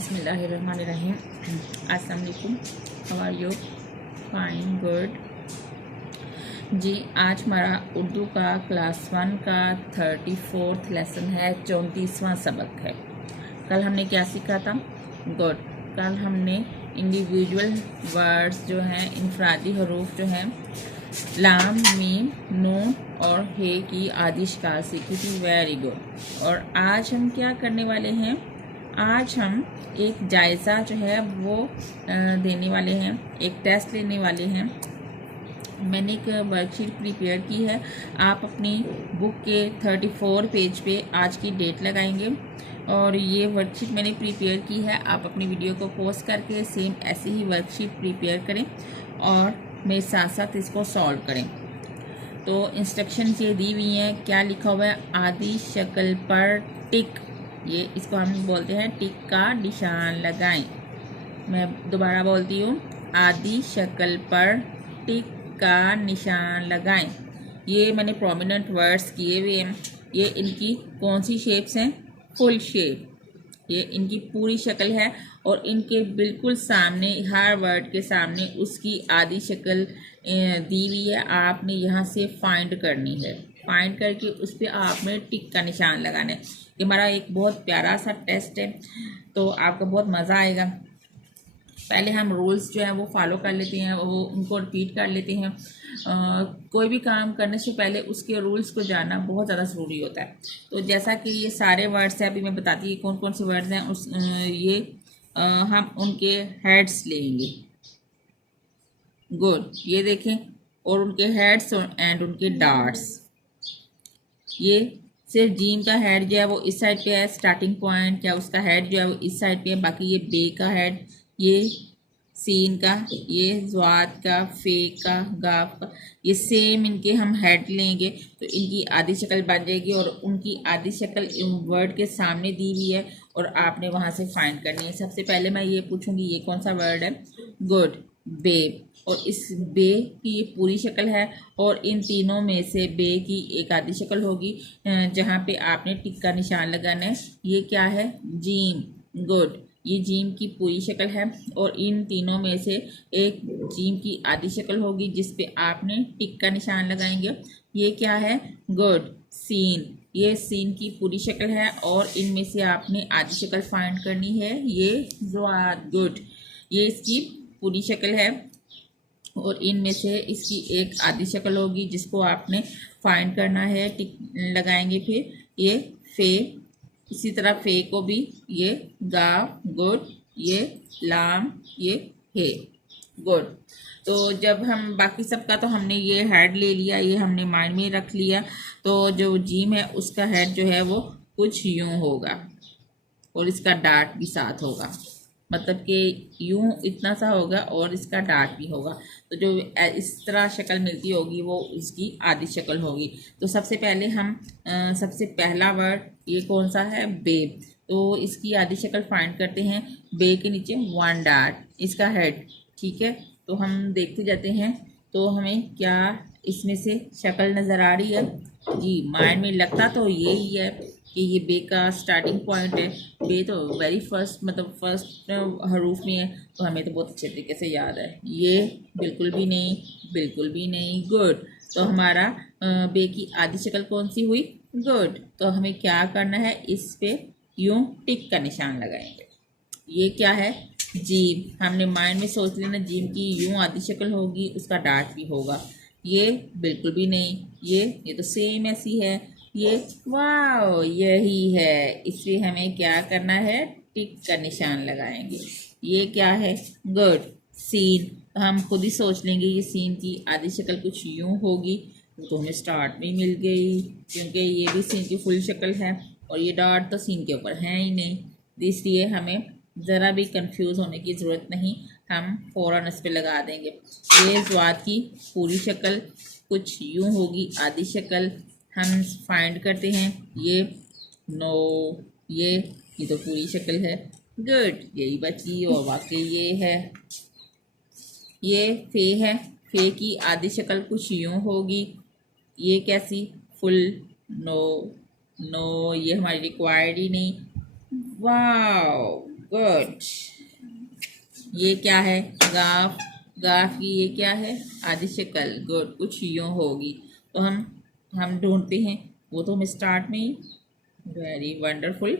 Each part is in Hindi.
बिस्मिल्लाहिर्रहमानिर्रहीम। अस्सलाम वालेकुम। How are you? Fine, good. जी, आज हमारा उर्दू का क्लास 1 का 34th लेसन है, 34वां सबक है। कल हमने क्या सीखा था? गुड। कल हमने इंडिविजुअल वर्ड्स जो हैं, इनफरादी हरूफ जो हैं, लाम, मीम, नून और हे की आदि शिकार सीखी थी। Very good. और आज हम क्या करने वाले हैं? आज हम एक जायज़ा जो है वो देने वाले हैं, एक टेस्ट लेने वाले हैं। मैंने एक वर्कशीट प्रिपेयर की है। आप अपनी बुक के 34 पेज पे आज की डेट लगाएंगे और ये वर्कशीट मैंने प्रिपेयर की है। आप अपनी वीडियो को पॉज करके सेम ऐसे ही वर्कशीट प्रिपेयर करें और मेरे साथ साथ इसको सॉल्व करें। तो इंस्ट्रक्शन ये दी हुई हैं। क्या लिखा हुआ है? आदि शक्ल पर टिक, ये इसको हम बोलते हैं टिक का निशान लगाएं। मैं दोबारा बोलती हूँ, आदि शक्ल पर टिक का निशान लगाएं। ये मैंने प्रोमिनेंट वर्ड्स किए हुए हैं। ये इनकी कौन सी शेप्स हैं? Full shape. ये इनकी पूरी शक्ल है और इनके बिल्कुल सामने, हर वर्ड के सामने उसकी आदि शक्ल दी हुई है। आपने यहाँ से फाइंड करनी है। फाइंड करके उस पर आपने टिक का निशान लगाना है। ये हमारा एक बहुत प्यारा सा टेस्ट है, तो आपको बहुत मज़ा आएगा। पहले हम रूल्स जो है वो फॉलो कर लेते हैं, वो उनको रिपीट कर लेते हैं। कोई भी काम करने से पहले उसके रूल्स को जानना बहुत ज़्यादा ज़रूरी होता है। तो जैसा कि ये सारे वर्ड्स हैं, अभी मैं बताती हूँ कौन कौन से वर्ड्स हैं। हम उनके हेड्स लेंगे। गुड, ये देखें, और उनके हेड्स एंड उनके डार्ट्स। ये सिर्फ जीम का हेड जो है वो इस साइड पे है, स्टार्टिंग पॉइंट, या उसका हेड जो है वो इस साइड पे है। बाकी ये बे का हेड, ये सीन का, ये ज़्वाद का, फे का, गाफ का, ये सेम इनके हम हेड लेंगे तो इनकी आधी शक्ल बन जाएगी। और उनकी आधी शक्ल वर्ड के सामने दी हुई है और आपने वहाँ से फाइंड करनी है। सबसे पहले मैं ये पूछूंगी, ये कौन सा वर्ड है? गुड, बे। और इस बे की ये पूरी शक्ल है और इन तीनों में से बे की एक आधी शक्ल होगी जहाँ पे आपने टिक का निशान लगाना है। ये क्या है? जीम। गुड, ये जीम की पूरी शक्ल है और इन तीनों में से एक जीम की आधी शक्ल होगी जिस पे आपने टिक का निशान लगाएंगे। ये क्या है? Good, scene. ये सीन की पूरी शक्ल है और इनमें से आपने आधी शक्ल फाइंड करनी है। ये ज़्वाद। गुड, ये इसकी पूरी शक्ल है और इनमें से इसकी एक आधी शक्ल होगी जिसको आपने फाइंड करना है, टिक लगाएंगे। फिर ये फे, इसी तरह फे को भी, ये गाफ। गुड, ये लाम, ये हे। गुड। तो जब हम बाकी सबका, तो हमने ये हेड ले लिया, ये हमने माइंड में रख लिया। तो जो जीम है उसका हेड जो है वो कुछ यूं होगा और इसका डार्ट भी साथ होगा, मतलब कि यूं इतना सा होगा और इसका डार्ट भी होगा। तो जो इस तरह शक्ल मिलती होगी वो उसकी आधी शक्ल होगी। तो सबसे पहले हम सबसे पहला वर्ड ये कौन सा है? बे। तो इसकी आधी शक्ल फाइंड करते हैं। बे के नीचे वन डार्ट, इसका हेड। ठीक है, तो हम देखते जाते हैं। तो हमें क्या इसमें से शक्ल नज़र आ रही है? जी, माइंड में लगता तो यही है कि ये बे का स्टार्टिंग पॉइंट है। बे तो वेरी फर्स्ट, मतलब फर्स्ट हरूफ में है, तो हमें तो बहुत अच्छे तरीके से याद है। ये बिल्कुल भी नहीं, बिल्कुल भी नहीं। गुड, तो हमारा बे की आधी शक्ल कौन सी हुई? गुड। तो हमें क्या करना है? इस पे यूं टिक का निशान लगाएंगे। ये क्या है? जीम। हमने माइंड में सोच लेना, जीम की यूं आधी शक्ल होगी, उसका डार्ट भी होगा। ये बिल्कुल भी नहीं, ये तो सेम ऐसी है। ये वाह, यही है। इसलिए हमें क्या करना है? टिक का निशान लगाएंगे। ये क्या है? Good, seen. तो हम खुद ही सोच लेंगे ये सीन की आधी शक्ल कुछ यूं होगी, तो हमें स्टार्ट भी मिल गई क्योंकि ये भी सीन की फुल शक्ल है और ये डॉट तो सीन के ऊपर है ही नहीं। इसलिए हमें ज़रा भी कंफ्यूज होने की ज़रूरत नहीं, हम फ़ौरन इस पर लगा देंगे। ये ज़्वाद की पूरी शक्ल कुछ यूं होगी, आधी शक्ल हम फाइंड करते हैं। ये नो, ये तो पूरी शक्ल है। गुड, यही बची और वाकई ये है। ये फे है, फे की आधी शक्ल कुछ यूं होगी। ये कैसी? फुल। नो, नो, ये हमारी रिक्वायर्ड ही नहीं। Wow, good. ये क्या है? गाफ। गाफ की ये क्या है? आदि शक्ल। गुड, कुछ यूँ होगी। तो हम ढूंढते हैं, वो तो हम स्टार्ट में ही। Very wonderful.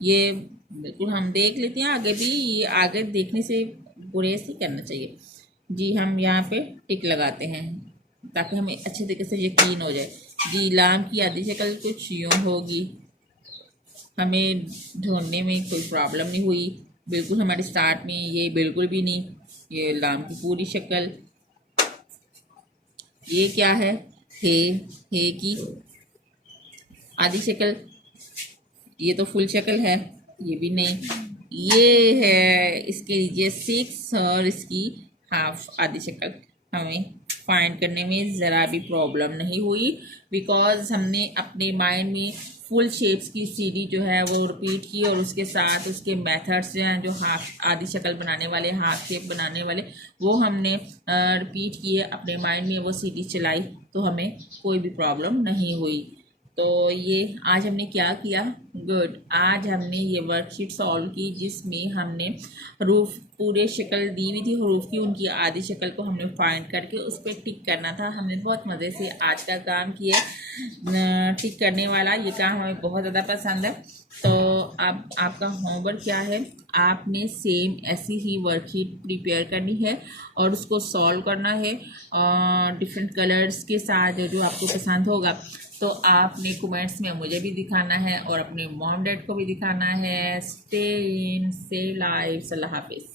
ये बिल्कुल हम देख लेते हैं आगे भी। ये आगे देखने से गुरेज नहीं करना चाहिए जी। हम यहाँ पे टिक लगाते हैं ताकि हमें अच्छे तरीके से यकीन हो जाए जी। लाम की आदि शक्ल कुछ यूँ होगी। हमें ढूंढने में कोई प्रॉब्लम नहीं हुई, बिल्कुल हमारे स्टार्ट में ये बिल्कुल भी नहीं। ये लाम की पूरी शक्ल। ये क्या है? हे की आधी शक्ल। ये तो फुल शक्ल है, ये भी नहीं। ये है, इसके लीजिए 6 और इसकी हाफ आधी शक्ल। हमें फाइंड करने में ज़रा भी प्रॉब्लम नहीं हुई बिकॉज हमने अपने माइंड में फुल शेप्स की सीडी जो है वो रिपीट की और उसके साथ उसके मेथड्स जो हैं, जो हाफ आधी शक्ल बनाने वाले, हाफ शेप बनाने वाले, वो हमने रिपीट किए अपने माइंड में। वो सीडी चलाई तो हमें कोई भी प्रॉब्लम नहीं हुई। तो ये आज हमने क्या किया? गुड। आज हमने ये वर्कशीट सॉल्व की जिसमें हमने रूफ पूरे शक्ल दी हुई थी रूफ की, उनकी आधी शक्ल को हमने फाइंड करके उस पर टिक करना था। हमने बहुत मज़े से आज का काम किया। टिक करने वाला ये काम हमें बहुत ज़्यादा पसंद है। तो अब आपका होमवर्क क्या है? आपने सेम ऐसी ही वर्कशीट प्रिपेयर करनी है और उसको सॉल्व करना है डिफरेंट कलर्स के साथ, जो आपको पसंद होगा। तो आपने कमेंट्स में मुझे भी दिखाना है और अपने मॉम डैड को भी दिखाना है। Stay in, stay live. अल्लाह हाफिज़।